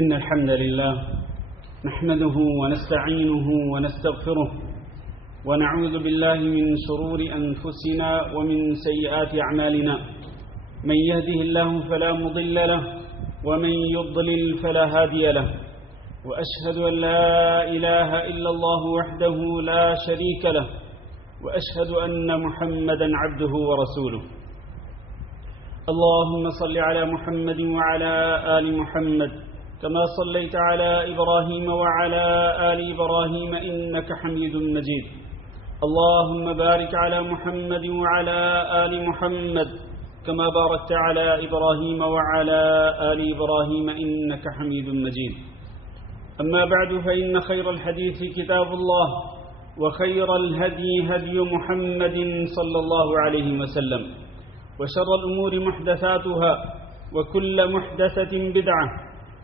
إن الحمد لله نحمده ونستعينه ونستغفره ونعوذ بالله من شرور أنفسنا ومن سيئات أعمالنا من يهده الله فلا مضل له ومن يضلل فلا هادي له وأشهد أن لا إله إلا الله وحده لا شريك له وأشهد أن محمدا عبده ورسوله اللهم صل على محمد وعلى آل محمد كما صليت على إبراهيم وعلى آل إبراهيم إنك حميد مجيد اللهم بارك على محمد وعلى آل محمد كما باركت على إبراهيم وعلى آل إبراهيم إنك حميد مجيد أما بعد فإن خير الحديث كتاب الله وخير الهدي هدي محمد صلى الله عليه وسلم وشر الأمور محدثاتها وكل محدثة بدعة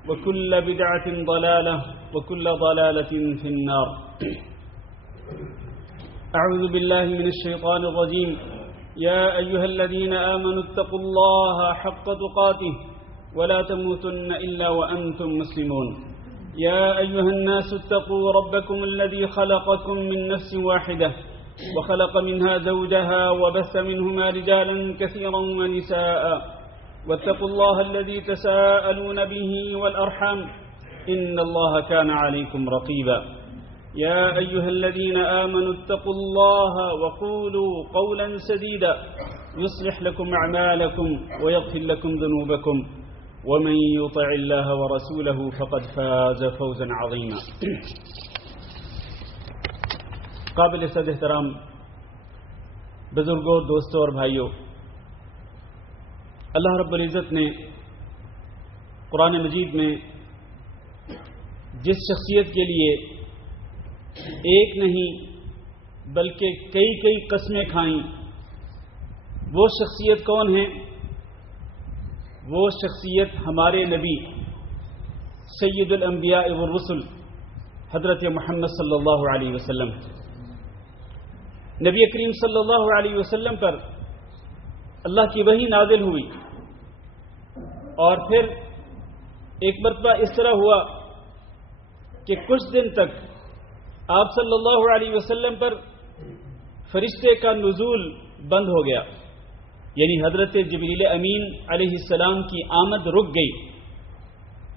وكل بدعة ضلالة وكل ضلالة في النار أعوذ بالله من الشيطان الرجيم يا أيها الذين آمنوا اتقوا الله حق تقاته ولا تموتن إلا وأنتم مسلمون يا أيها الناس اتقوا ربكم الذي خلقكم من نفس واحدة وخلق منها زوجها وبث منهما رجالا كثيرا ونساء واتقوا الله الذي تساءلون به والأرحام إن الله كان عليكم رقيبا يا أيها الذين آمنوا اتقوا الله وقولوا قولا سديدا يصلح لكم أعمالكم ويغفر لكم ذنوبكم ومن يطع الله ورسوله فقد فاز فوزا عظيما قابل صد احترام بزرگوں، دوستوں اور بھائیوں، اللہ رب العزت نے قرآن مجید میں جس شخصیت کے لیے ایک نہیں بلکہ کئی قسمیں کھائیں، وہ شخصیت کون ہے؟ وہ شخصیت ہمارے نبی سید الانبیاء والرسل حضرت محمد صلی اللہ علیہ وسلم. نبی کریم صلی اللہ علیہ وسلم پر اللہ کی وحی نازل ہوئی، اور پھر ایک مرتبہ اس طرح ہوا کہ کچھ دن تک آپ صلی اللہ علیہ وسلم پر فرشتے کا نزول بند ہو گیا، یعنی حضرت جبریل امین علیہ السلام کی آمد رک گئی.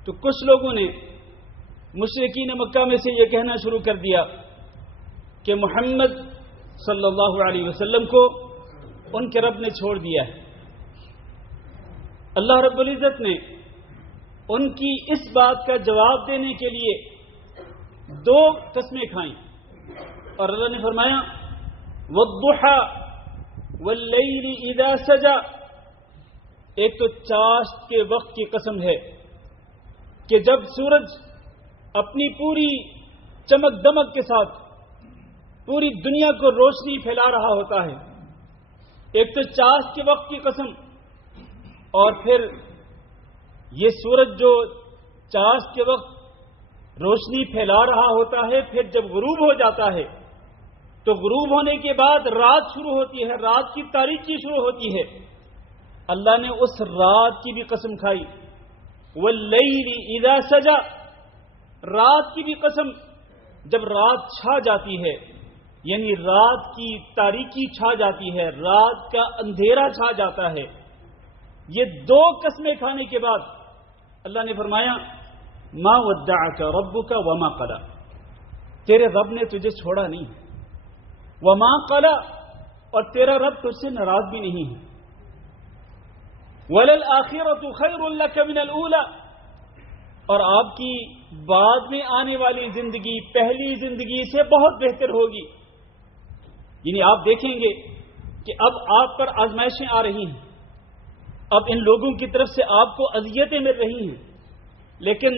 تو کچھ لوگوں نے مشرکین مکہ میں سے یہ کہنا شروع کر دیا کہ محمد صلی اللہ علیہ وسلم کو ان کے رب نے چھوڑ دیا ہے. اللہ رب العزت نے ان کی اس بات کا جواب دینے کے لیے دو قسمیں کھائیں، اور اللہ نے فرمایا وَالضُّحَى وَاللَّيْلِ إِذَا سَجَى. ایک تو چاشت کے وقت کی قسم ہے کہ جب سورج اپنی پوری چمک دمک کے ساتھ پوری دنیا کو روشنی پھیلا رہا ہوتا ہے. ایک تو چاشت کے وقت کی قسم، اور پھر یہ سورج جو چاشت کے وقت روشنی پھیلا رہا ہوتا ہے، پھر جب غروب ہو جاتا ہے تو غروب ہونے کے بعد رات شروع ہوتی ہے، رات کی تاریکی شروع ہوتی ہے. اللہ نے اس رات کی بھی قسم کھائی وَاللَّيْلِ إِذَا سَجَى. رات کی بھی قسم جب رات چھا جاتی ہے، یعنی رات کی تاریکی چھا جاتی ہے، رات کا اندھیرا چھا جاتا ہے. یہ دو قسمیں کھانے کے بعد اللہ نے فرمایا ما ودعک ربک وما قلی. تیرے رب نے تجھے چھوڑا نہیں، وما قلی، اور تیرا رب تجھ سے ناراض بھی نہیں ہے. وَلَلْآخِرَةُ خَيْرٌ لَكَ مِنَ الْأُولَى. اور آپ کی بعد میں آنے والی زندگی پہلی زندگی سے بہت بہتر ہوگی. یعنی آپ دیکھیں گے کہ اب آپ پر آزمائشیں آ رہی ہیں، اب ان لوگوں کی طرف سے آپ کو اذیتیں مل رہی ہیں، لیکن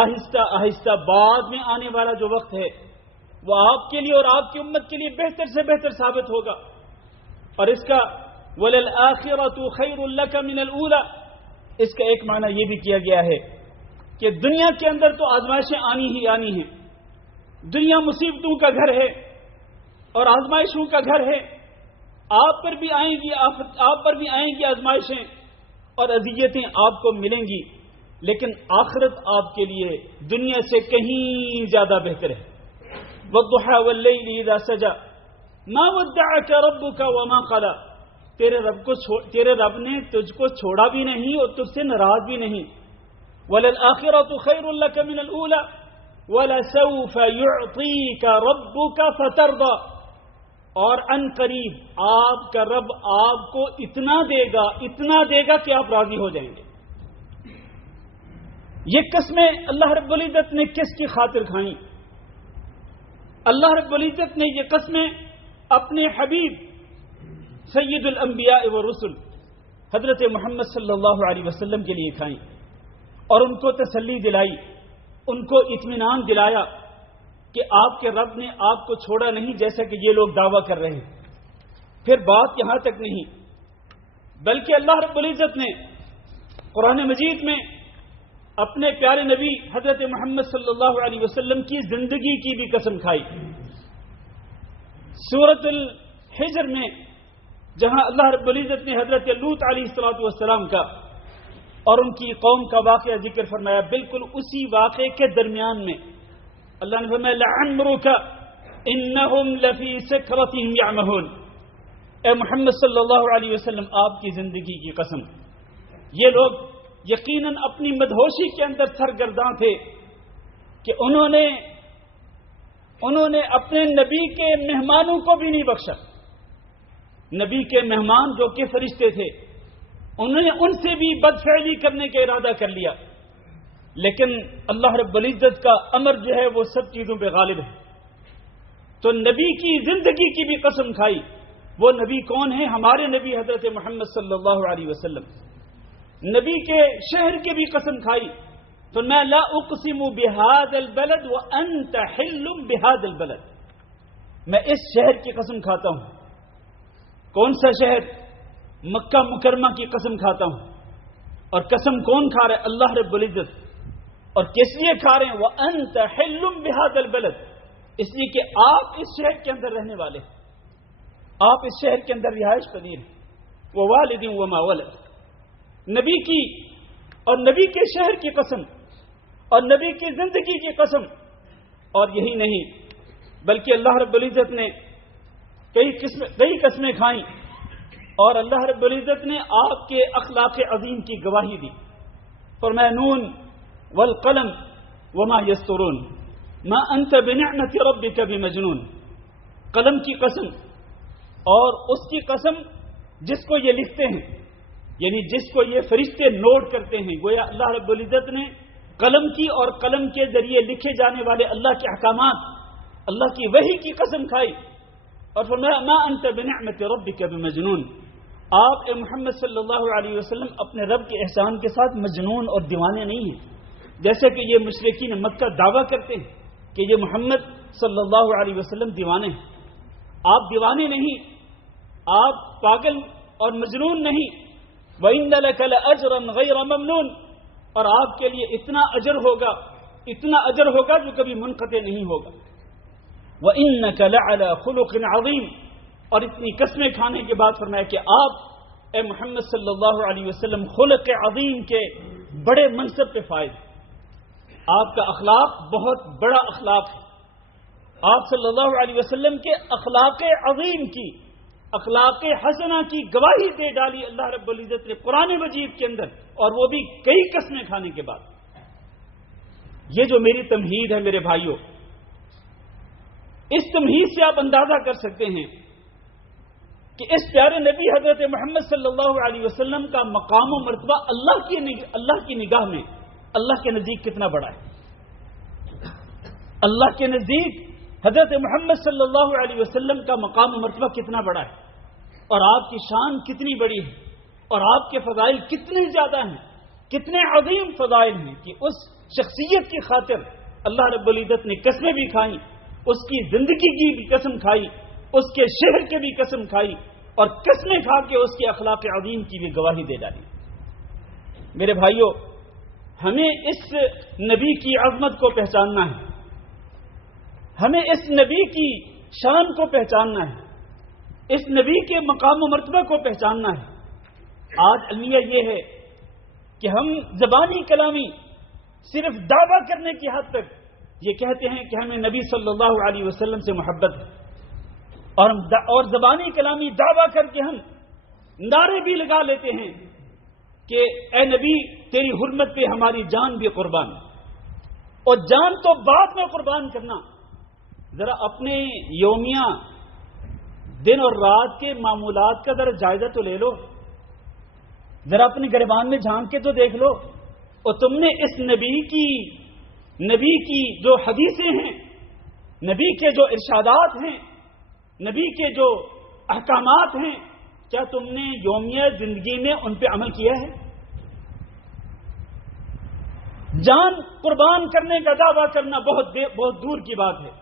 آہستہ آہستہ بعد میں آنے والا جو وقت ہے وہ آپ کے لیے اور آپ کی امت کے لیے بہتر سے بہتر ثابت ہوگا. اور اس کا وَلَلْآخِرَةُ خَيْرٌ لَكَ مِنَ الْأُولَى، اس کا ایک معنی یہ بھی کیا گیا ہے کہ دنیا کے اندر تو آزمائشیں آنی ہی آنی ہیں. دنیا مصیبتوں کا گھر ہے اور آزمائشوں کا گھر ہے. آپ پر بھی آئیں گی آزمائشیں اور اذیتیں آپ کو ملیں گی، لیکن آخرت آپ کے لیے دنیا سے کہیں زیادہ بہتر ہے. والضحى والليل اذا سجى ما ودعك ربك وما قلى. تیرے رب نے تجھ کو چھوڑا بھی نہیں اور تجھ سے ناراض بھی نہیں. وللآخرة خير لك من الأولى ولسوف يعطيك ربك فترضى. اور ان قریب آپ کا رب آپ کو اتنا دے گا کہ آپ راضی ہو جائیں گے. یہ قسمیں اللہ رب العزت نے کس کی خاطر کھائیں؟ اللہ رب العزت نے یہ قسمیں اپنے حبیب سید الانبیاء والرسل حضرت محمد صلی اللہ علیہ وسلم کے لیے کھائیں اور ان کو تسلی دلائی، ان کو اطمینان دلایا کہ آپ کے رب نے آپ کو چھوڑا نہیں جیسا کہ یہ لوگ دعویٰ کر رہے ہیں. پھر بات یہاں تک نہیں، بلکہ اللہ رب العزت نے قرآن مجید میں اپنے پیارے نبی حضرت محمد صلی اللہ علیہ وسلم کی زندگی کی بھی قسم کھائی. سورۃ الحجر میں جہاں اللہ رب العزت نے حضرت لوط علیہ السلام کا اور ان کی قوم کا واقعہ ذکر فرمایا، بالکل اسی واقعے کے درمیان میں اللہ نے فرمایا لعمرک انہم لفی سکرتہم یعمہون. اے محمد صلی اللہ علیہ وسلم آپ کی زندگی کی قسم، یہ لوگ یقیناً اپنی مدہوشی کے اندر سرگرداں تھے کہ انہوں نے اپنے نبی کے مہمانوں کو بھی نہیں بخشا. نبی کے مہمان جو کہ فرشتے تھے انہوں نے ان سے بھی بدفعلی کرنے کا ارادہ کر لیا. لیکن اللہ رب العزت کا امر جو ہے وہ سب چیزوں پہ غالب ہے. تو نبی کی زندگی کی بھی قسم کھائی. وہ نبی کون ہے؟ ہمارے نبی حضرت محمد صلی اللہ علیہ وسلم. نبی کے شہر کی بھی قسم کھائی تو میں لا اقسم بهذا البلد وانت حل بهذا البلد. میں اس شہر کی قسم کھاتا ہوں. کون سا شہر؟ مکہ مکرمہ کی قسم کھاتا ہوں. اور قسم کون کھا رہے؟ اللہ رب العزت. اور کس لیے کھا رہے ہیں؟ وانت حل بهذا البلد، اس لیے کہ آپ اس شہر کے اندر رہنے والے، آپ اس شہر کے اندر رہائش پذیر ہیں. ووالد وما ولد. نبی کی اور نبی کے شہر کی قسم اور نبی کی زندگی کی قسم. اور یہی نہیں بلکہ اللہ رب العزت نے کئی قسمیں کھائیں اور اللہ رب العزت نے آپ کے اخلاق عظیم کی گواہی دی. فرمایا نون والقلم وما یسطرون ما انت بنعمت ربک بمجنون. قلم کی قسم اور اس کی قسم جس کو یہ لکھتے ہیں، یعنی جس کو یہ فرشتے نوٹ کرتے ہیں. گویا اللہ رب العزت نے قلم کی اور قلم کے ذریعے لکھے جانے والے اللہ کے احکامات، اللہ کی وحی کی قسم کھائی اور فرمایا ما انت بنعمت ربک بمجنون. آپ اے محمد صلی اللہ علیہ وسلم اپنے رب کے احسان کے ساتھ مجنون اور دیوانے نہیں ہیں جیسے کہ یہ مشرکین مکہ دعویٰ کرتے ہیں کہ یہ محمد صلی اللہ علیہ وسلم دیوانے ہیں. آپ دیوانے نہیں، آپ پاگل اور مجنون نہیں. وَإِنَّ لَكَ لَأَجْرًا غَيْرَ مَمْنُونَ. اور آپ کے لیے اتنا اجر ہوگا جو کبھی منقطع نہیں ہوگا. وَإِنَّكَ لَعَلَى خُلُقٍ عَظِيمٍ. اور اتنی قسمیں کھانے کے بعد فرمایا کہ آپ اے محمد صلی اللہ علیہ وسلم خلق عظیم کے بڑے منصب پہ فائز. آپ کا اخلاق بہت بڑا اخلاق ہے. آپ صلی اللہ علیہ وسلم کے اخلاق عظیم کی، اخلاق حسنہ کی گواہی دے ڈالی اللہ رب العزت نے قرآن مجید کے اندر، اور وہ بھی کئی قسمیں کھانے کے بعد. یہ جو میری تمہید ہے میرے بھائیوں، اس تمہید سے آپ اندازہ کر سکتے ہیں کہ اس پیارے نبی حضرت محمد صلی اللہ علیہ وسلم کا مقام و مرتبہ اللہ کی نگاہ میں اللہ کے نزدیک کتنا بڑا ہے. اللہ کے نزدیک حضرت محمد صلی اللہ علیہ وسلم کا مقام و مرتبہ کتنا بڑا ہے، اور آپ کی شان کتنی بڑی ہے، اور آپ کے فضائل کتنے زیادہ ہیں، کتنے عظیم فضائل ہیں کہ اس شخصیت کی خاطر اللہ رب العزت نے قسمیں بھی کھائیں، اس کی زندگی کی بھی قسم کھائی، اس کے شہر کی بھی قسم کھائی، اور قسمیں کھا کے اس کے اخلاق عظیم کی بھی گواہی دے ڈالی. میرے بھائیوں، ہمیں اس نبی کی عظمت کو پہچاننا ہے، ہمیں اس نبی کی شان کو پہچاننا ہے، اس نبی کے مقام و مرتبہ کو پہچاننا ہے. آج المیہ یہ ہے کہ ہم زبانی کلامی صرف دعویٰ کرنے کی حد تک یہ کہتے ہیں کہ ہمیں نبی صلی اللہ علیہ وسلم سے محبت ہے، اور زبانی کلامی دعویٰ کر کے ہم نعرے بھی لگا لیتے ہیں کہ اے نبی تیری حرمت پہ ہماری جان بھی قربان، اور جان تو بعد میں قربان کرنا۔ ذرا اپنے یومیہ دن اور رات کے معمولات کا ذرا جائزہ تو لے لو، ذرا اپنے گریبان میں جھانک کے تو دیکھ لو، اور تم نے اس نبی کی جو حدیثیں ہیں، نبی کے جو ارشادات ہیں، نبی کے جو احکامات ہیں، کیا تم نے یومیہ زندگی میں ان پہ عمل کیا ہے؟ جان قربان کرنے کا دعویٰ کرنا بہت دور کی بات ہے،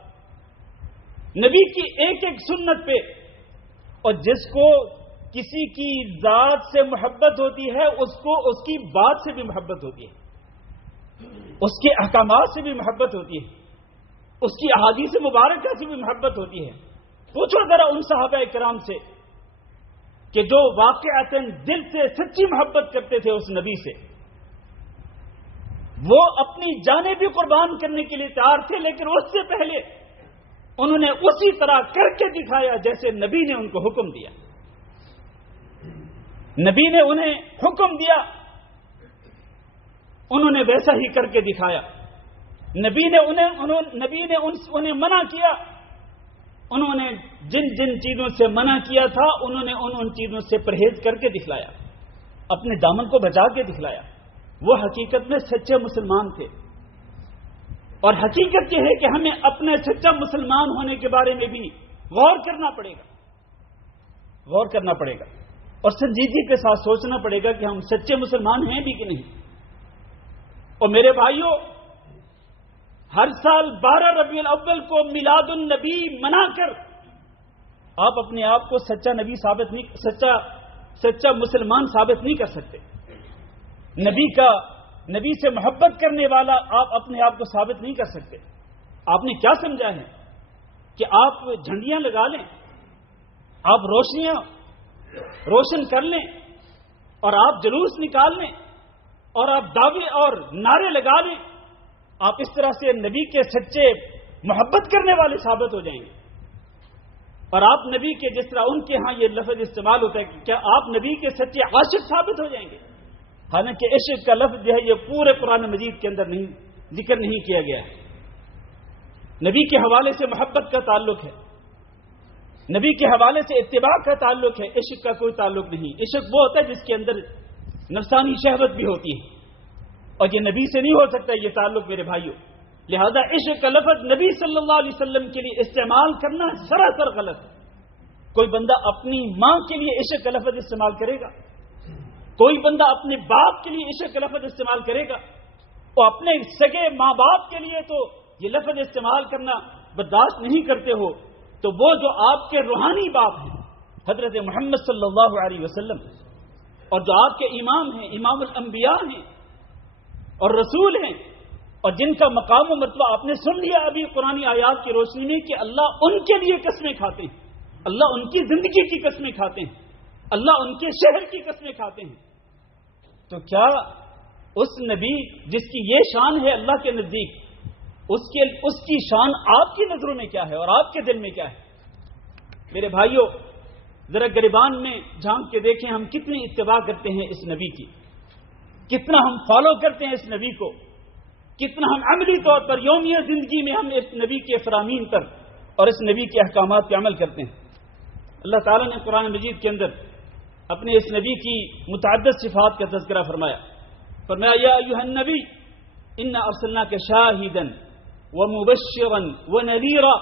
نبی کی ایک ایک سنت پہ، اور جس کو کسی کی ذات سے محبت ہوتی ہے اس کو اس کی بات سے بھی محبت ہوتی ہے، اس کے احکامات سے بھی محبت ہوتی ہے، اس کی احادیث مبارکہ سے بھی محبت ہوتی ہے۔ پوچھو ذرا ان صحابہ کرام سے کہ جو واقعتاً دل سے سچی محبت کرتے تھے اس نبی سے، وہ اپنی جانیں بھی قربان کرنے کے لیے تیار تھے، لیکن اس سے پہلے انہوں نے اسی طرح کر کے دکھایا جیسے نبی نے ان کو حکم دیا۔ نبی نے انہیں حکم دیا، انہوں نے ویسا ہی کر کے دکھایا۔ نبی نے انہیں منع کیا، انہوں نے جن جن چیزوں سے منع کیا تھا انہوں نے ان چیزوں سے پرہیز کر کے دکھلایا، اپنے دامن کو بچا کے دکھلایا۔ وہ حقیقت میں سچے مسلمان تھے، اور حقیقت یہ ہے کہ ہمیں اپنے سچا مسلمان ہونے کے بارے میں بھی غور کرنا پڑے گا اور سنجیدگی کے ساتھ سوچنا پڑے گا کہ ہم سچے مسلمان ہیں بھی کہ نہیں۔ اور میرے بھائیوں، ہر سال 12 ربیع الاول کو میلاد النبی منا کر آپ اپنے آپ کو سچا مسلمان ثابت نہیں کر سکتے۔ نبی سے محبت کرنے والا آپ اپنے آپ کو ثابت نہیں کر سکتے۔ آپ نے کیا سمجھا ہے کہ آپ جھنڈیاں لگا لیں، آپ روشنیاں روشن کر لیں، اور آپ جلوس نکال لیں، اور آپ دعوے اور نعرے لگا لیں، آپ اس طرح سے نبی کے سچے محبت کرنے والے ثابت ہو جائیں گے۔ اور آپ نبی کے جس طرح ان کے ہاں یہ لفظ استعمال ہوتا ہے کہ کیا آپ نبی کے سچے عاشق ثابت ہو جائیں گے؟ حالانکہ عشق کا لفظ جو ہے یہ پورے قرآن مجید کے اندر ذکر نہیں کیا گیا ہے۔ نبی کے حوالے سے محبت کا تعلق ہے، نبی کے حوالے سے اتباع کا تعلق ہے، عشق کا کوئی تعلق نہیں۔ عشق وہ ہوتا ہے جس کے اندر نفسانی شہوت بھی ہوتی ہے، اور یہ نبی سے نہیں ہو سکتا یہ تعلق میرے بھائیوں۔ لہذا عشق کا لفظ نبی صلی اللہ علیہ وسلم کے لیے استعمال کرنا سراسر غلط ہے۔ کوئی بندہ اپنی ماں کے لیے عشق کا لفظ استعمال کرے گا، کوئی بندہ اپنے باپ کے لیے عشق کا لفظ استعمال کرے گا، اور اپنے سگے ماں باپ کے لیے تو یہ لفظ استعمال کرنا برداشت نہیں کرتے ہو، تو وہ جو آپ کے روحانی باپ ہیں حضرت محمد صلی اللہ علیہ وسلم، اور جو آپ کے امام ہیں، امام الانبیاء ہیں اور رسول ہیں، اور جن کا مقام و مرتبہ آپ نے سن لیا ابھی قرآنی آیات کی روشنی میں کہ اللہ ان کے لیے قسمیں کھاتے ہیں، اللہ ان کی زندگی کی قسمیں کھاتے ہیں، اللہ ان کے شہر کی قسمیں کھاتے ہیں، تو کیا اس نبی جس کی یہ شان ہے اللہ کے نزدیک، اس کی شان آپ کی نظروں میں کیا ہے اور آپ کے دل میں کیا ہے؟ میرے بھائیوں، ذرا گریبان میں جھانک کے دیکھیں ہم کتنی اتباع کرتے ہیں اس نبی کی، کتنا ہم فالو کرتے ہیں اس نبی کو، کتنا ہم عملی طور پر یومیہ زندگی میں ہم اس نبی کے فرامین پر اور اس نبی کے احکامات پہ عمل کرتے ہیں۔ اللہ تعالیٰ نے قرآن مجید کے اندر اپنے اس نبی کی متعدد صفات کا تذکرہ فرمایا یا ایھا النبی انا ارسلناک شاہدا ومبشرا ونذیرا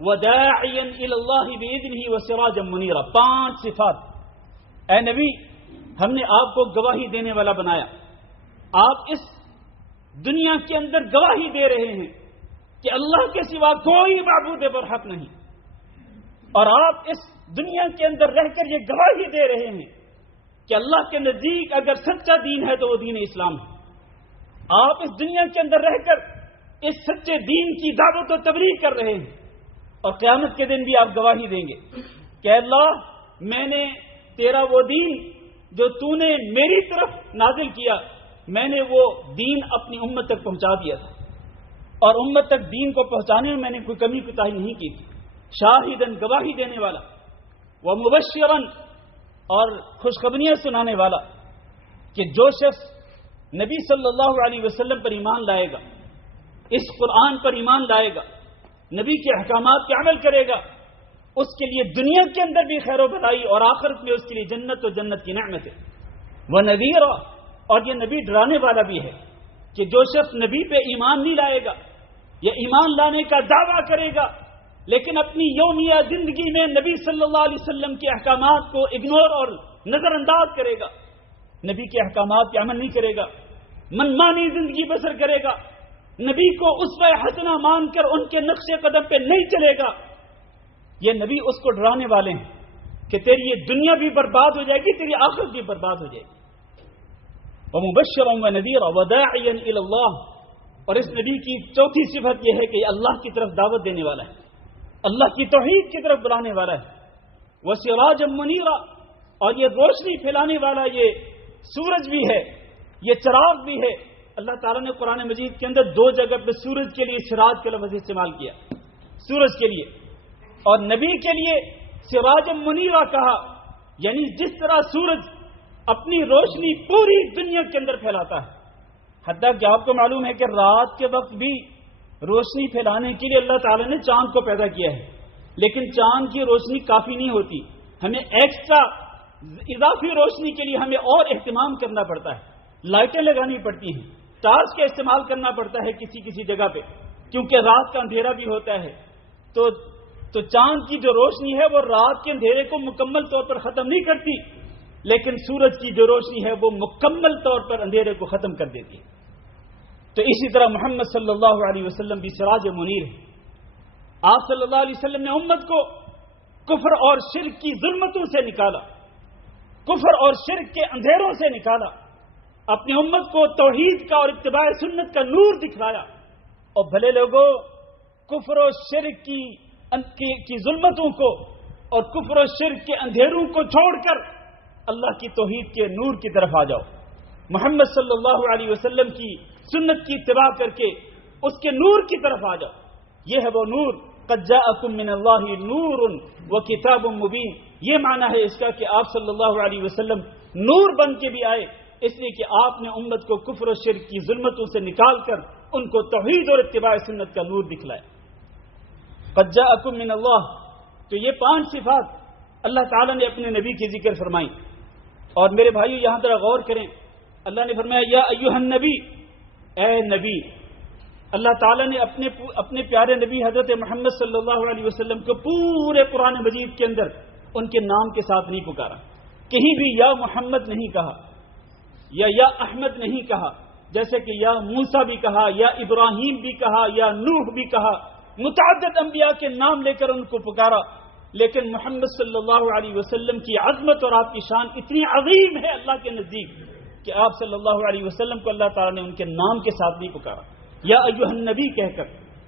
وداعیا الی اللہ باذنہ وسراجا منیرا۔ 5 صفات۔ اے نبی، ہم نے آپ کو گواہی دینے والا بنایا، آپ اس دنیا کے اندر گواہی دے رہے ہیں کہ اللہ کے سوا کوئی معبود برحق نہیں، اور آپ اس دنیا کے اندر رہ کر یہ گواہی دے رہے ہیں کہ اللہ کے نزدیک اگر سچا دین ہے تو وہ دین اسلام ہے۔ آپ اس دنیا کے اندر رہ کر اس سچے دین کی دعوت و تبلیغ کر رہے ہیں، اور قیامت کے دن بھی آپ گواہی دیں گے کہ اللہ، میں نے تیرا وہ دین جو تو نے میری طرف نازل کیا، میں نے وہ دین اپنی امت تک پہنچا دیا تھا، اور امت تک دین کو پہنچانے میں نے کوئی کمی کوتاہی نہیں کی تھی۔ شاہدن، گواہی دینے والا، ومبشرا، اور خوشخبریاں سنانے والا، کہ جو شخص نبی صلی اللہ علیہ وسلم پر ایمان لائے گا، اس قرآن پر ایمان لائے گا، نبی کے احکامات پہ عمل کرے گا، اس کے لیے دنیا کے اندر بھی خیر و بھلائی، اور آخرت میں اس کے لیے جنت و جنت کی نعمت ہے۔ وَنَذِيرًا، اور یہ نبی ڈرانے والا بھی ہے کہ جو شخص نبی پہ ایمان نہیں لائے گا یا ایمان لانے کا دعویٰ کرے گا لیکن اپنی یومیہ زندگی میں نبی صلی اللہ علیہ وسلم کے احکامات کو اگنور اور نظر انداز کرے گا، نبی کے احکامات پہ عمل نہیں کرے گا، منمانی زندگی بسر کرے گا، نبی کو اسوہ حسنہ مان کر ان کے نقش قدم پہ نہیں چلے گا، یہ نبی اس کو ڈرانے والے ہیں کہ تیری یہ دنیا بھی برباد ہو جائے گی، تیری آخرت بھی برباد ہو جائے گی۔ وَمُبَشِّرًا وَنَذِيرًا وَدَاعِيًا إِلَى اللَّهِ، اور اس نبی کی چوتھی صفت یہ ہے کہ یہ اللہ کی طرف دعوت دینے والا ہے، اللہ کی توحید کی طرف بلانے والا ہے۔ وَسِرَاجًا مُنِيرًا، اور یہ روشنی پھیلانے والا یہ سورج بھی ہے، یہ چراغ بھی ہے۔ اللہ تعالیٰ نے قرآن مجید کے اندر دو جگہ پہ سورج کے لیے سراج کا لفظ استعمال کیا، سورج کے لیے، اور نبی کے لیے سراج منیرا کہا، یعنی جس طرح سورج اپنی روشنی پوری دنیا کے اندر پھیلاتا ہے، حتیٰ کہ آپ کو معلوم ہے کہ رات کے وقت بھی روشنی پھیلانے کے لیے اللہ تعالیٰ نے چاند کو پیدا کیا ہے، لیکن چاند کی روشنی کافی نہیں ہوتی، ہمیں ایکسٹرا اضافی روشنی کے لیے ہمیں اور اہتمام کرنا پڑتا ہے، لائٹیں لگانی پڑتی ہیں، ٹارچ کا استعمال کرنا پڑتا ہے کسی کسی جگہ پہ، کیونکہ رات کا اندھیرا بھی ہوتا ہے۔ تو چاند کی جو روشنی ہے وہ رات کے اندھیرے کو مکمل طور پر ختم نہیں کرتی، لیکن سورج کی جو روشنی ہے وہ مکمل طور پر اندھیرے کو ختم کر دیتی ہے۔ تو اسی طرح محمد صلی اللہ علیہ وسلم بھی سراج منیر ہے۔ آپ صلی اللہ علیہ وسلم نے امت کو کفر اور شرک کی ظلمتوں سے نکالا، کفر اور شرک کے اندھیروں سے نکالا، اپنی امت کو توحید کا اور اتباع سنت کا نور دکھلایا۔ اور بھلے لوگوں، کفر و شرک کی ظلمتوں کو اور کفر و شرک کے اندھیروں کو چھوڑ کر اللہ کی توحید کے نور کی طرف آ جاؤ، محمد صلی اللہ علیہ وسلم کی سنت کی اتباع کر کے اس کے نور کی طرف آ جاؤ۔ یہ ہے وہ نور، قد جاءکم من اللہ نور وکتاب مبین۔ یہ معنی ہے اس کا کہ آپ صلی اللہ علیہ وسلم نور بن کے بھی آئے، اس لیے کہ آپ نے امت کو کفر و شرک کی ظلمتوں سے نکال کر ان کو توحید اور اتباع سنت کا نور دکھلایا۔ قد جاءکم من اللہ، تو یہ 5 صفات اللہ تعالیٰ نے اپنے نبی کی ذکر فرمائی۔ اور میرے بھائیو یہاں ذرا غور کریں، اللہ نے فرمایا یا ایھا النبی، اے نبی۔ اللہ تعالیٰ نے اپنے پیارے نبی حضرت محمد صلی اللہ علیہ وسلم کو پورے قرآن مجید کے اندر ان کے نام کے ساتھ نہیں پکارا، کہیں بھی یا محمد نہیں کہا، یا احمد نہیں کہا، جیسے کہ یا موسیٰ بھی کہا، یا ابراہیم بھی کہا، یا نوح بھی کہا، متعدد انبیاء کے نام لے کر ان کو پکارا۔ لیکن محمد صلی اللہ علیہ وسلم کی عظمت اور آپ کی شان اتنی عظیم ہے اللہ کے نزدیک کہ آپ صلی اللہ علیہ وسلم کو اللہ تعالیٰ نے ان کے نام کے ساتھ نہیں پکارا، یا ایھا النبی کہہ کر،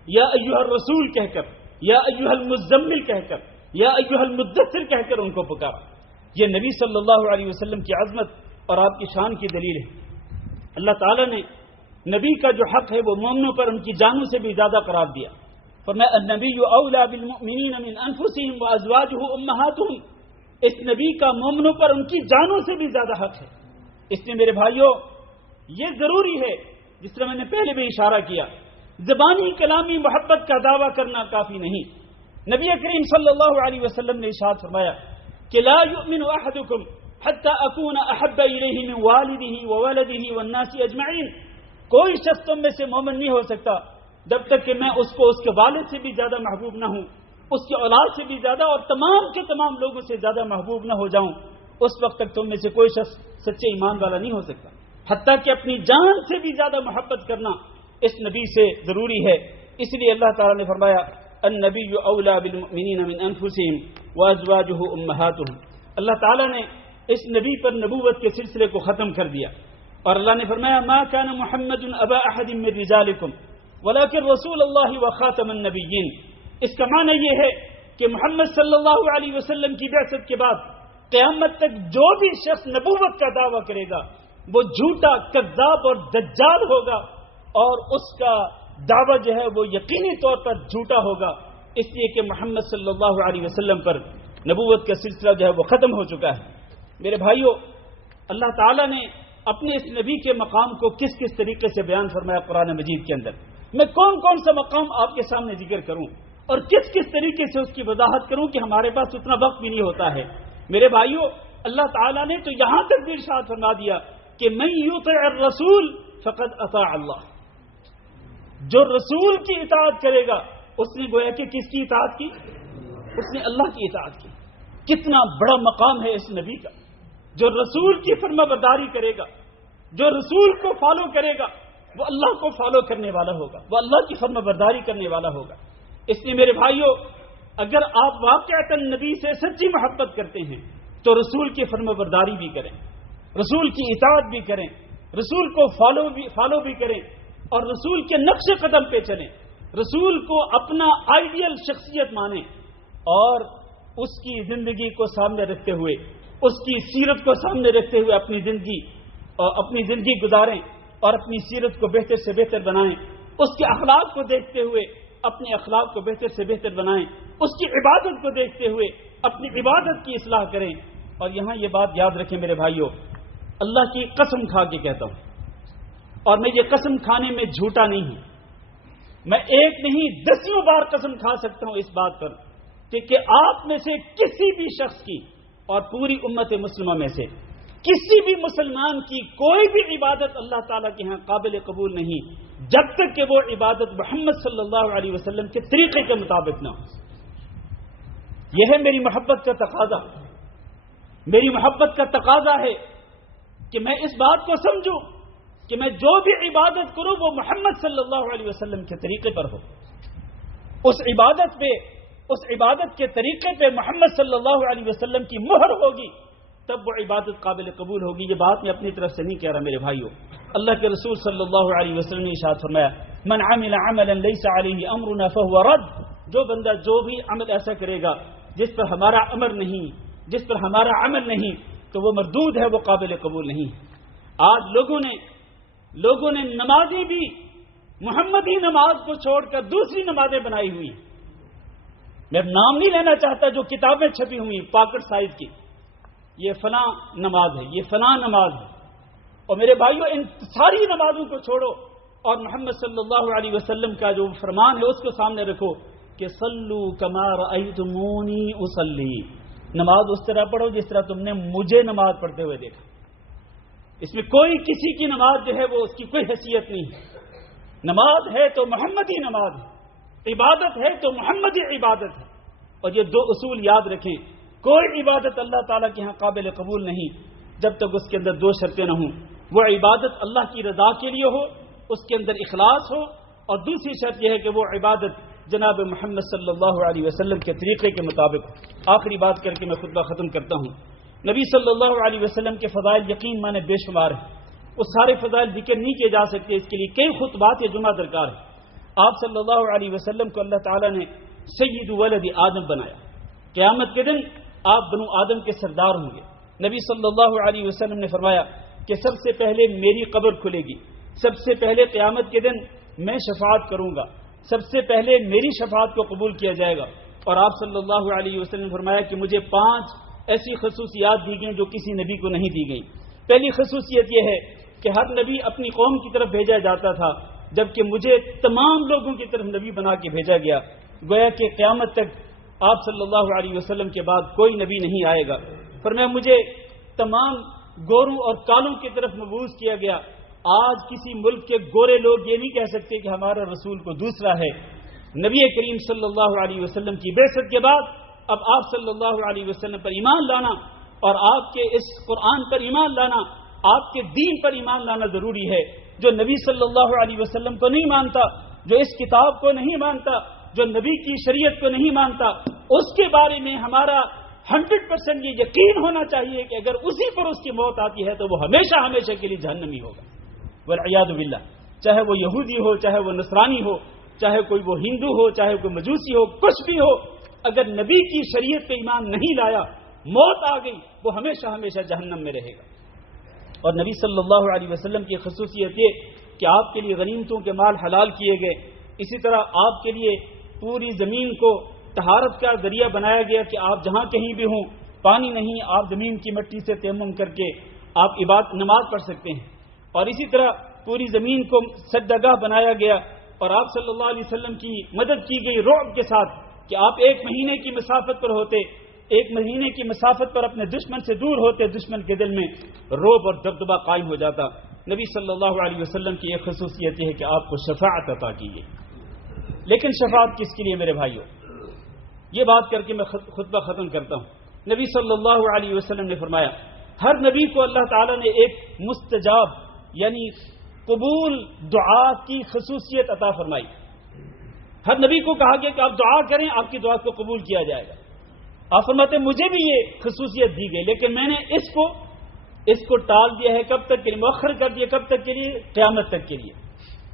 یا ایھا الرسول کہہ کر، یا ایھا المزمل کہہ کر، یا ایھا المدثر کہہ کر ان کو پکارا۔ یہ نبی صلی اللہ علیہ وسلم کی عظمت اور آپ کی شان کی دلیل ہے۔ اللہ تعالیٰ نے نبی کا جو حق ہے وہ مومنوں پر ان کی جانوں سے بھی زیادہ قرار دیا، فرمایا النبی اولیٰ بالمؤمنین من انفسہم وازواجہ امہاتہم، اس نبی کا مومنوں پر ان کی جانوں سے بھی زیادہ حق ہے۔ اس لیے میرے بھائیوں یہ ضروری ہے، جس طرح میں نے پہلے بھی اشارہ کیا، زبانی کلامی محبت کا دعویٰ کرنا کافی نہیں۔ نبی کریم صلی اللہ علیہ وسلم نے ارشاد فرمایا کہ لا یؤمن احدکم حتی اکون احب الیہ من والدہ وولدہ والناس اجمعین، کوئی شخص تم میں سے مومن نہیں ہو سکتا جب تک کہ میں اس کو اس کے والد سے بھی زیادہ محبوب نہ ہوں، اس کی اولاد سے بھی زیادہ اور تمام کے تمام لوگوں سے زیادہ محبوب نہ ہو جاؤں، اس وقت تک تم میں سے کوئی شخص سچے ایمان والا نہیں ہو سکتا۔ حتیٰ کہ اپنی جان سے بھی زیادہ محبت کرنا اس نبی سے ضروری ہے۔ اس لیے اللہ تعالیٰ نے فرمایا النبی اولیٰ بالمؤمنین من انفسہم وازواجہ امہاتہم، اللہ تعالیٰ نے اس نبی پر نبوت کے سلسلے کو ختم کر دیا، اور اللہ نے فرمایا ما کان محمد ابا احد من رجالکم ولکن رسول اللہ وخاتم النبیین۔ اس کا معنی یہ ہے کہ محمد صلی اللہ علیہ وسلم کی بعثت کے بعد قیامت تک جو بھی شخص نبوت کا دعویٰ کرے گا وہ جھوٹا کذاب اور دجال ہوگا، اور اس کا دعویٰ جو ہے وہ یقینی طور پر جھوٹا ہوگا، اس لیے کہ محمد صلی اللہ علیہ وسلم پر نبوت کا سلسلہ جو ہے وہ ختم ہو چکا ہے۔ میرے بھائیوں، اللہ تعالیٰ نے اپنے اس نبی کے مقام کو کس کس طریقے سے بیان فرمایا قرآن مجید کے اندر۔ میں کون کون سا مقام آپ کے سامنے ذکر کروں اور کس کس طریقے سے اس کی وضاحت کروں کہ ہمارے پاس اتنا وقت بھی نہیں ہوتا ہے۔ میرے بھائیوں، اللہ تعالیٰ نے تو یہاں تک بھی ارشاد فرما دیا کہ من یطع الرسول فقد اطاع اللہ، جو رسول کی اطاعت کرے گا اس نے گویا کہ کس کی اطاعت کی؟ اس نے اللہ کی اطاعت کی۔ کتنا بڑا مقام ہے اس نبی کا، جو رسول کی فرما برداری کرے گا، جو رسول کو فالو کرے گا، وہ اللہ کو فالو کرنے والا ہوگا، وہ اللہ کی فرما برداری کرنے والا ہوگا۔ اس لیے میرے بھائیوں، اگر آپ واقعتاً نبی سے سچی محبت کرتے ہیں تو رسول کی فرما برداری بھی کریں، رسول کی اطاعت بھی کریں، رسول کو فالو بھی کریں، اور رسول کے نقش قدم پہ چلیں، رسول کو اپنا آئیڈیل شخصیت مانیں، اور اس کی زندگی کو سامنے رکھتے ہوئے، اس کی سیرت کو سامنے رکھتے ہوئے اپنی زندگی گزاریں، اور اپنی سیرت کو بہتر سے بہتر بنائیں، اس کے اخلاق کو دیکھتے ہوئے اپنے اخلاق کو بہتر سے بہتر بنائیں، اس کی عبادت کو دیکھتے ہوئے اپنی عبادت کی اصلاح کریں۔ اور یہاں یہ بات یاد رکھیں میرے بھائیوں، اللہ کی قسم کھا کے کہتا ہوں، اور میں یہ قسم کھانے میں جھوٹا نہیں ہوں، میں ایک نہیں 10 بار قسم کھا سکتا ہوں اس بات پر کہ آپ میں سے کسی بھی شخص کی اور پوری امت مسلمہ میں سے کسی بھی مسلمان کی کوئی بھی عبادت اللہ تعالیٰ کے ہاں قابل قبول نہیں جب تک کہ وہ عبادت محمد صلی اللہ علیہ وسلم کے طریقے کے مطابق نہ ہو۔ یہ ہے میری محبت کا تقاضا، میری محبت کا تقاضا ہے کہ میں اس بات کو سمجھوں کہ میں جو بھی عبادت کروں وہ محمد صلی اللہ علیہ وسلم کے طریقے پر ہو، اس عبادت کے طریقے پہ محمد صلی اللہ علیہ وسلم کی مہر ہوگی، تب وہ عبادت قابل قبول ہوگی۔ یہ بات میں اپنی طرف سے نہیں کہہ رہا میرے بھائیوں، اللہ کے رسول صلی اللہ علیہ وسلم نے ارشاد فرمایا من عمل عملا لیس علیہ امرنا فهو رد، جو بندہ جو بھی عمل ایسا کرے گا جس پر ہمارا امر نہیں، جس پر ہمارا عمل نہیں، تو وہ مردود ہے، وہ قابل قبول نہیں۔ آج لوگوں نے نمازیں بھی محمدی نماز کو چھوڑ کر دوسری نمازیں بنائی ہوئی۔ میں نام نہیں لینا چاہتا، جو کتابیں چھپی ہوئی پاکٹ سائز کی، یہ فلاں نماز ہے، یہ فلاں نماز ہے۔ اور میرے بھائیوں، ان ساری نمازوں کو چھوڑو اور محمد صلی اللہ علیہ وسلم کا جو فرمان ہے اس کو سامنے رکھو کہ صلو کما رأیتمونی اصلی، نماز اس طرح پڑھو جس طرح تم نے مجھے نماز پڑھتے ہوئے دیکھا۔ اس میں کوئی کسی کی نماز جو ہے وہ اس کی کوئی حیثیت نہیں ہے۔ نماز ہے تو محمدی نماز ہے، عبادت ہے تو محمدی عبادت ہے۔ اور یہ 2 اصول یاد رکھیں، کوئی عبادت اللہ تعالیٰ کے ہاں قابل قبول نہیں جب تک اس کے اندر 2 شرطیں نہ ہوں۔ وہ عبادت اللہ کی رضا کے لیے ہو، اس کے اندر اخلاص ہو، اور دوسری شرط یہ ہے کہ وہ عبادت جناب محمد صلی اللہ علیہ وسلم کے طریقے کے مطابق ہو۔ آخری بات کر کے میں خطبہ ختم کرتا ہوں۔ نبی صلی اللہ علیہ وسلم کے فضائل یقین مانے بے شمار ہیں، وہ سارے فضائل ذکر نہیں کیے جا سکتے، اس کے لیے کئی خطبات یا جمعہ درکار ہے۔ آپ صلی اللہ علیہ وسلم کو اللہ تعالیٰ نے سید ولد آدم بنایا، قیامت کے دن آپ بنو آدم کے سردار ہوں گے۔ نبی صلی اللہ علیہ وسلم نے فرمایا کہ سب سے پہلے میری قبر کھلے گی، سب سے پہلے قیامت کے دن میں شفاعت کروں گا، سب سے پہلے میری شفاعت کو قبول کیا جائے گا۔ اور آپ صلی اللہ علیہ وسلم نے فرمایا کہ مجھے 5 ایسی خصوصیات دی گئیں جو کسی نبی کو نہیں دی گئیں۔ پہلی خصوصیت یہ ہے کہ ہر نبی اپنی قوم کی طرف بھیجا جاتا تھا، جبکہ مجھے تمام لوگوں کی طرف نبی بنا کے بھیجا گیا، گویا کہ قیامت تک آپ صلی اللہ علیہ وسلم کے بعد کوئی نبی نہیں آئے گا۔ فرمایا مجھے تمام گوروں اور کالوں کی طرف مبعوث کیا گیا۔ آج کسی ملک کے گورے لوگ یہ نہیں کہہ سکتے کہ ہمارا رسول کو دوسرا ہے۔ نبی کریم صلی اللہ علیہ وسلم کی بعثت کے بعد اب آپ صلی اللہ علیہ وسلم پر ایمان لانا اور آپ کے اس قرآن پر ایمان لانا، آپ کے دین پر ایمان لانا ضروری ہے۔ جو نبی صلی اللہ علیہ وسلم کو نہیں مانتا، جو اس کتاب کو نہیں مانتا، جو نبی کی شریعت کو نہیں مانتا، اس کے بارے میں ہمارا 100% یہ یقین ہونا چاہیے کہ اگر اسی پر اس کی موت آتی ہے تو وہ ہمیشہ ہمیشہ کے لیے جہنمی ہوگا، والعیاذ باللہ۔ چاہے وہ یہودی ہو، چاہے وہ نصرانی ہو، چاہے کوئی وہ ہندو ہو، چاہے کوئی مجوسی ہو، کچھ بھی ہو، اگر نبی کی شریعت پہ ایمان نہیں لایا، موت آ گئی، وہ ہمیشہ ہمیشہ جہنم میں رہے گا۔ اور نبی صلی اللہ علیہ وسلم کی خصوصیت یہ کہ آپ کے لیے غنیمتوں کے مال حلال کیے گئے، اسی طرح آپ کے لیے پوری زمین کو طہارت کا ذریعہ بنایا گیا کہ آپ جہاں کہیں بھی ہوں، پانی نہیں، آپ زمین کی مٹی سے تیمم کر کے آپ نماز پڑھ سکتے ہیں۔ اور اسی طرح پوری زمین کو سجدہ گاہ بنایا گیا، اور آپ صلی اللہ علیہ وسلم کی مدد کی گئی رعب کے ساتھ کہ آپ 1 مہینے کی مسافت پر ہوتے، 1 مہینے کی مسافت پر اپنے دشمن سے دور ہوتے، دشمن کے دل میں رعب اور دبدبہ قائم ہو جاتا۔ نبی صلی اللہ علیہ وسلم کی ایک خصوصیت یہ ہے کہ آپ کو شفاعت عطا کی گئی۔ لیکن شفاعت کس کے لیے میرے بھائیوں؟ یہ بات کر کے میں خطبہ ختم کرتا ہوں۔ نبی صلی اللہ علیہ وسلم نے فرمایا ہر نبی کو اللہ تعالیٰ نے ایک مستجاب یعنی قبول دعا کی خصوصیت عطا فرمائی۔ ہر نبی کو کہا گیا کہ آپ دعا کریں، آپ کی دعا کو قبول کیا جائے گا۔ آپ فرماتے ہیں مجھے بھی یہ خصوصیت دی گئی، لیکن میں نے اس کو ٹال دیا ہے، کب تک کے لیے مؤخر کر دیا، کب تک کے لیے؟ قیامت تک کے لیے،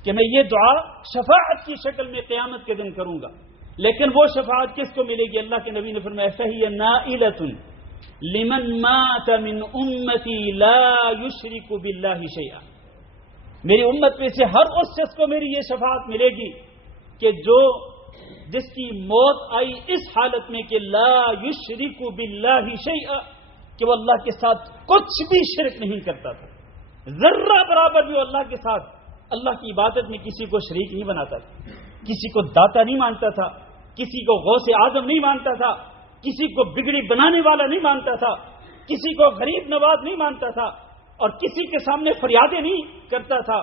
کہ میں یہ دعا شفاعت کی شکل میں قیامت کے دن کروں گا۔ لیکن وہ شفاعت کس کو ملے گی؟ اللہ کے نبی نے فرمایا فَهِيَ نَائِلَةٌ لِمَنْ مَاتَ مِنْ أُمَّتِي لَا يُشْرِكُ بِاللَّهِ شَيْئًا۔ میری امت میں سے ہر اس شخص کو میری یہ شفاعت ملے گی کہ جس کی موت آئی اس حالت میں کہ لا یشرک باللہ شیئا، کہ وہ اللہ کے ساتھ کچھ بھی شرک نہیں کرتا تھا، ذرہ برابر بھی وہ اللہ کے ساتھ اللہ کی عبادت میں کسی کو شریک نہیں بناتا تھا، کسی کو داتا نہیں مانتا تھا، کسی کو غوث اعظم نہیں مانتا تھا، کسی کو بگڑی بنانے والا نہیں مانتا تھا، کسی کو غریب نواز نہیں مانتا تھا، اور کسی کے سامنے فریادیں نہیں کرتا تھا،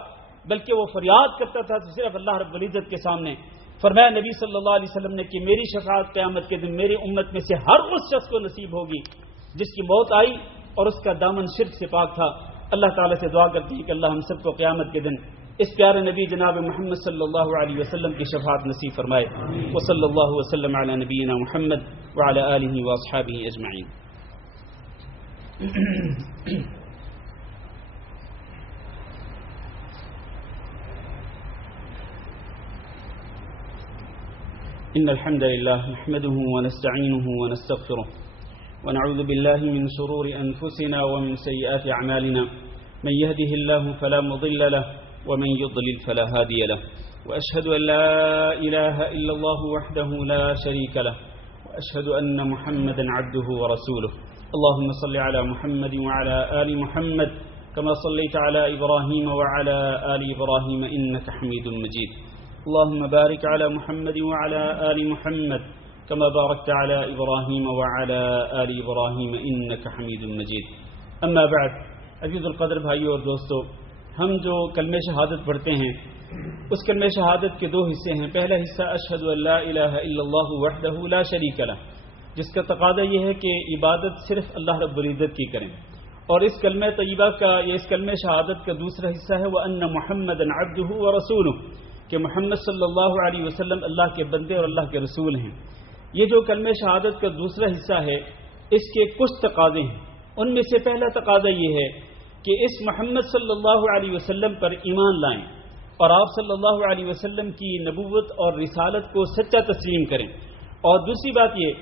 بلکہ وہ فریاد کرتا تھا تو صرف اللہ رب العزت کے سامنے۔ فرمایا نبی صلی اللہ علیہ وسلم نے کہ میری شفاعت قیامت کے دن میری امت میں سے ہر اس شخص کو نصیب ہوگی جس کی موت آئی اور اس کا دامن شرک سے پاک تھا۔ اللہ تعالیٰ سے دعا کرتی ہے کہ اللہ ہم سب کو قیامت کے دن اس پیارے نبی جناب محمد صلی اللہ علیہ وسلم کی شفاعت نصیب فرمائے۔ وصلی اللہ وسلم علی نبینا محمد وعلی آلہ واصحابہ اجمعین۔ إن الحمد لله نحمده ونستعينه ونستغفره ونعوذ بالله من شرور أنفسنا ومن سيئات أعمالنا من يهده الله فلا مضل له ومن يضلل فلا هادي له وأشهد أن لا إله إلا الله وحده لا شريك له وأشهد أن محمدا عبده ورسوله اللهم صل على محمد وعلى آل محمد كما صليت على إبراهيم وعلى آل إبراهيم إنك حميد مجيد اللهم بارك على محمد وعلى آل محمد كما باركت على إبراهيم وعلى آل إبراهيم إنك حميد مجيد أما بعد عزیز القدر بھائیو اور دوستو، ہم جو کلمہ شہادت پڑھتے ہیں اس کلمہ شہادت کے 2 حصے ہیں۔ پہلا حصہ اشہد ان لا الہ الا اللہ وحدہ لا شریک لہ، جس کا تقاضا یہ ہے کہ عبادت صرف اللہ رب العزت کی کریں، اور اس کلمہ طیبہ کا اس کلمہ شہادت کا دوسرا حصہ ہے وَأَنَّ مُحَمَّدًا عَبْدُهُ وَرَسُولُهُ، کہ محمد صلی اللہ علیہ وسلم اللہ کے بندے اور اللہ کے رسول ہیں۔ یہ جو کلمہ شہادت کا دوسرا حصہ ہے اس کے کچھ تقاضے ہیں۔ ان میں سے پہلا تقاضا یہ ہے کہ اس محمد صلی اللہ علیہ وسلم پر ایمان لائیں اور آپ صلی اللہ علیہ وسلم کی نبوت اور رسالت کو سچا تسلیم کریں۔ اور دوسری بات یہ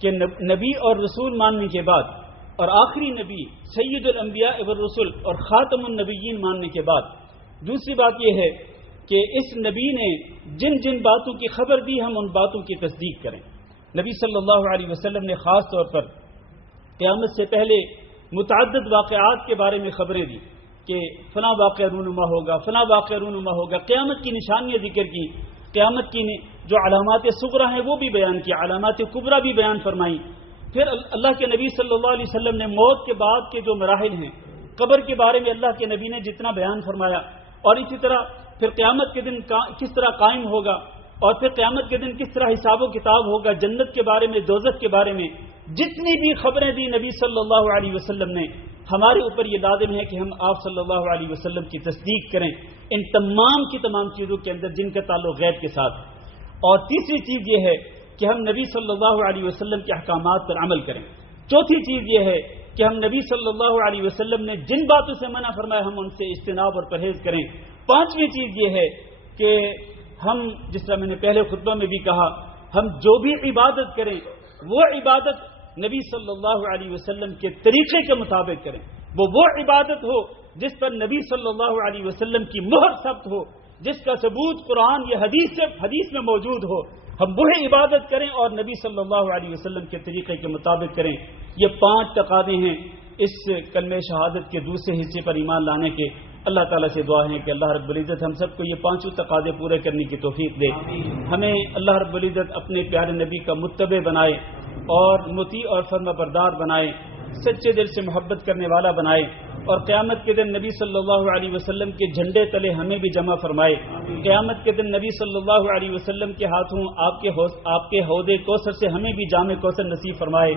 کہ نبی اور رسول ماننے کے بعد اور آخری نبی سید الانبیاء والرسل اور خاتم النبیین ماننے کے بعد دوسری بات یہ ہے کہ اس نبی نے جن جن باتوں کی خبر دی ہم ان باتوں کی تصدیق کریں۔ نبی صلی اللہ علیہ وسلم نے خاص طور پر قیامت سے پہلے متعدد واقعات کے بارے میں خبریں دی کہ فلاں واقعہ رونما ہوگا، فلاں واقعہ رونما ہوگا، قیامت کی نشانیاں ذکر کی، قیامت کی جو علامات صغرا ہیں وہ بھی بیان کی، علامات کبریٰ بھی بیان فرمائی۔ پھر اللہ کے نبی صلی اللہ علیہ وسلم نے موت کے بعد کے جو مراحل ہیں، قبر کے بارے میں اللہ کے نبی نے جتنا بیان فرمایا، اور اسی طرح پھر قیامت کے دن کس طرح قائم ہوگا، اور پھر قیامت کے دن کس طرح حساب و کتاب ہوگا، جنت کے بارے میں، دوزخ کے بارے میں جتنی بھی خبریں دی نبی صلی اللہ علیہ وسلم نے، ہمارے اوپر یہ لازم ہے کہ ہم آپ صلی اللہ علیہ وسلم کی تصدیق کریں ان تمام کی تمام چیزوں کے اندر جن کا تعلق غیب کے ساتھ۔ اور تیسری چیز یہ ہے کہ ہم نبی صلی اللہ علیہ وسلم کے احکامات پر عمل کریں۔ چوتھی چیز یہ ہے کہ ہم نبی صلی اللہ علیہ وسلم نے جن باتوں سے منع فرمایا ہم ان سے اجتناب اور پرہیز کریں۔ پانچویں چیز یہ ہے کہ ہم، جس طرح میں نے پہلے خطبہ میں بھی کہا، ہم جو بھی عبادت کریں وہ عبادت نبی صلی اللہ علیہ وسلم کے طریقے کے مطابق کریں، وہ عبادت ہو جس پر نبی صلی اللہ علیہ وسلم کی مہر ثبت ہو، جس کا ثبوت قرآن یا حدیث میں موجود ہو، ہم وہی عبادت کریں اور نبی صلی اللہ علیہ وسلم کے طریقے کے مطابق کریں۔ یہ 5 تقاضے ہیں اس کلمہ شہادت کے دوسرے حصے پر ایمان لانے کے۔ اللہ تعالیٰ سے دعا ہے کہ اللہ رب العزت ہم سب کو یہ 5 تقاضے پورے کرنے کی توفیق دے۔ ہمیں اللہ رب العزت اپنے پیارے نبی کا متبع بنائے اور مطیع اور فرما بردار بنائے، سچے دل سے محبت کرنے والا بنائے، اور قیامت کے دن نبی صلی اللہ علیہ وسلم کے جھنڈے تلے ہمیں بھی جمع فرمائے۔ قیامت کے دن نبی صلی اللہ علیہ وسلم کے ہاتھوں آپ کے حوض کوثر سے ہمیں بھی جام کوثر نصیب فرمائے۔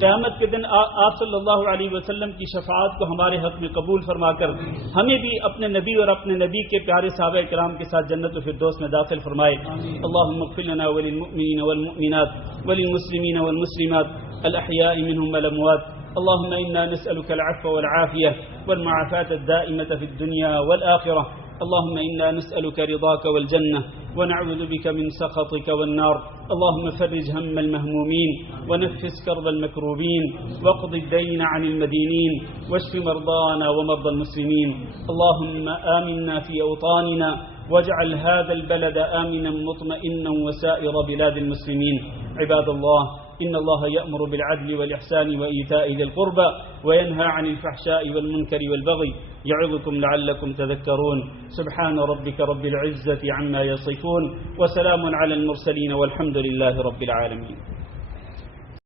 قیامت کے دن آپ صلی اللہ علیہ وسلم کی شفاعت کو ہمارے حق میں قبول فرما کر ہمیں بھی اپنے نبی اور اپنے نبی کے پیارے صحابہ کرام کے ساتھ جنت الفردوس میں داخل فرمائے۔ اللهم اغفر لنا وللمؤمنین والمؤمنات وللمسلمین والمسلمات الأحياء منهم والأموات۔ اللهم إنا نسألك العفو والعافية والمعافاة الدائمة في الدنيا والآخرة۔ اللهم إنا نسألك رضاك والجنة ونعوذ بك من سخطك والنار۔ اللهم فرج هم المهمومين ونفس كرب المكروبين واقض الدين عن المدينين واشف مرضانا ومرضى المسلمين۔ اللهم آمنا في أوطاننا واجعل هذا البلد آمنا مطمئنا وسائر بلاد المسلمين۔ عباد الله، إن الله يأمر بالعدل والإحسان وإيتاء ذي القربى وينهى عن الفحشاء والمنكر والبغي يعظكم لعلكم تذكرون۔ سبحان ربك رب العزة عما يصفون وسلام على المرسلين والحمد لله رب العالمين۔